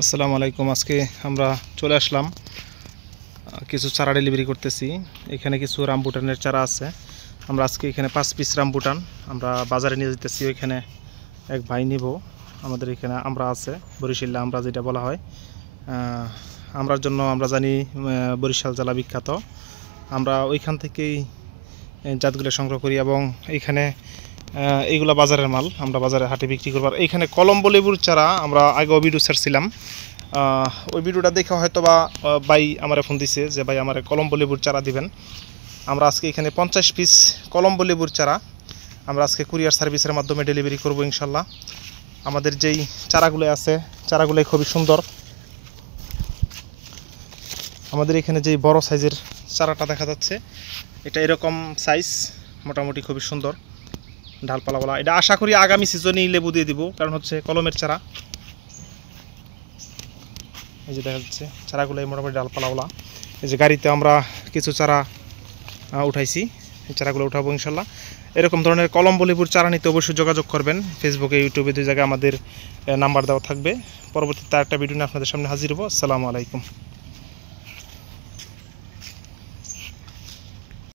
আসসালামু আলাইকুম। আজকে আমরা চলে আসলাম কিছু চারা ডেলিভারি করতেছি। এখানে কিছু রামবুটানের চারা আছে। আমরা আজকে এখানে 5 পিস রামবুটান আমরা বাজারে নিয়ে যেতেছি। ওইখানে এক ভাই নিব। আমাদের এখানে আমরা আছে বরিশালে আমরা যেটা বলা হয় আমরার জন্য আমরা জানি বরিশাল জেলা বিখ্যাত। আমরা ওইখান থেকেই জাতগুলো সংগ্রহ করি এবং এইখানে এইগুলা বাজারের মাল আমরা বাজারে হাটে বিক্রি করব। এইখানে কলম্বো লেবুর চারা আমরা আগেও ভিডিও ছাড়ছিলাম। ওই ভিডিওটা দেখে হয়তো বা ভাই আমার ফোন দিছে যে ভাই আমার কলম্বো লেবুর চারা দিবেন। আমরা আজকে এখানে 50 পিস কলম্বো লেবুর চারা আমরা আজকে কুরিয়ার সার্ভিসের মাধ্যমে ডেলিভারি করব ইনশাল্লাহ। আমাদের যেই চারাগুলো আছে চারাগুলো খুবই সুন্দর। আমাদের এখানে যেই বড় সাইজের চারাটা দেখা যাচ্ছে এটা এরকম সাইজ, মোটামুটি খুবই সুন্দর ডালপালাওয়ালা। এটা আশা করি আগামী সিজনেই লেবু দিয়ে দিব, কারণ হচ্ছে কলমের চারা। এই যে দেখা যাচ্ছে চারাগুলো মোটামুটি ডালপালাওয়ালা। এই যে গাড়িতে আমরা কিছু চারা উঠাইছি, এই চারাগুলো উঠাবো ইনশাল্লাহ। এরকম ধরনের কলম্বো লেবুর চারা নিতে অবশ্যই যোগাযোগ করবেন। ফেসবুকে, ইউটিউবে 2 জায়গায় আমাদের নাম্বার দেওয়া থাকবে। পরবর্তীতে একটা ভিডিও নিয়ে আপনাদের সামনে হাজির হবো। আসসালামু আলাইকুম।